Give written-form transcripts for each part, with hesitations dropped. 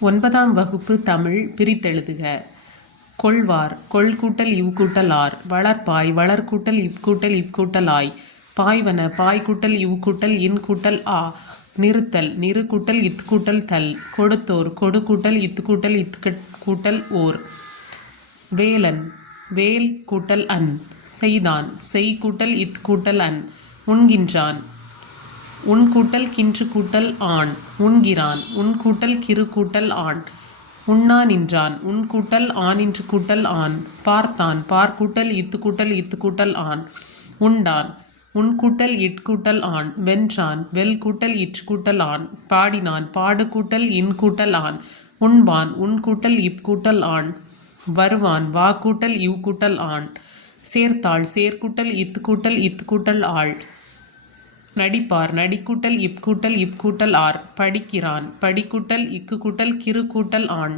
9ஆம் வகுப்பு தமிழ் பிரித்தெழுதுக. கொள்வார் கொள் கூட்டல் இவ் கூட்டல் ஆர். வளர்ப்பாய் வளர் கூட்டல் இவ் கூட்டல் இவ் கூட்டல் ஆய். பாய்வன பாய் கூட்டல் இவ் கூட்டல் இன் கூட்டல் ஆ. நிறுத்தல் நிறு கூட்டல் இத் கூட்டல் தல். கொடுத்தோர் கொடு கூட்டல் இத் கூட்டல் இத் கூட்டல் ஓர். வேலன் வேல் கூட்டல் அன். செய்தான் செய் கூட்டல் இத் கூட்டல் அன். உண்கின்றான் உன் கூட்டல் கின்று கூட்டல் ஆண். உண்கிறான் உன் கூட்டல் கிறு கூட்டல் ஆண். உண்ணா நின்றான் உன் கூட்டல் ஆனின்று கூட்டல் ஆண். பார்த்தான் பார் கூட்டல் இத்து கூட்டல் இத்து கூட்டல் ஆண். உண்டான் உன் கூட்டல் இட் கூட்டல் ஆண். வென்றான் வெல் கூட்டல் இற்று கூட்டல் ஆண். பாடினான் பாடு கூட்டல் இன் கூட்டல் ஆண். உண்பான் உன் கூட்டல் இப் கூட்டல் ஆண். வருவான் வா கூட்டல் இவ் கூட்டல் ஆண். சேர்த்தாள் சேர்க்கூட்டல் இத்து கூட்டல் இத்து கூட்டல் ஆள். நடிப்பார் நடிக்கூட்டல் இப் கூட்டல் இப் கூட்டல் ஆர். படிக்கிறான் படிக்கூட்டல் இக்கு கூட்டல் கிறு கூட்டல் ஆண்.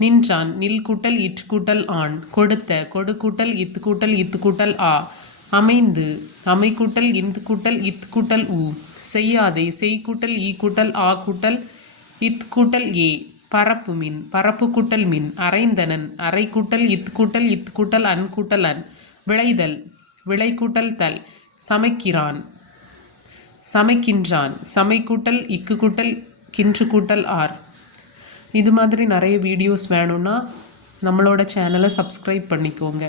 நின்றான் நில் கூட்டல் இற்று கூட்டல் ஆண். கொடுத்த கொடு கூட்டல் இத்து கூட்டல் இத்து கூட்டல் ஆ. அமைந்து அமை கூட்டல் இந்து கூட்டல் இத் கூட்டல் ஊ. செய்யாதே செய் கூட்டல் ஈ கூட்டல் ஆ கூட்டல் இத் கூட்டல் ஏ. பரப்பு மின் பரப்பு கூட்டல் மின். அரைந்தனன் அரை கூட்டல் இத் கூட்டல் இத் கூட்டல் அன் கூட்டல் அன். விளைதல் விளை கூட்டல் தல். சமைக்கிறான் சமைக்கின்றான் சமை கூட்டல் இக்கு கூட்டல் கின்று கூட்டல் ஆர். இது மாதிரி நிறைய வீடியோஸ் வேணும்னா நம்மளோட சேனலை சப்ஸ்கிரைப் பண்ணிக்கோங்க.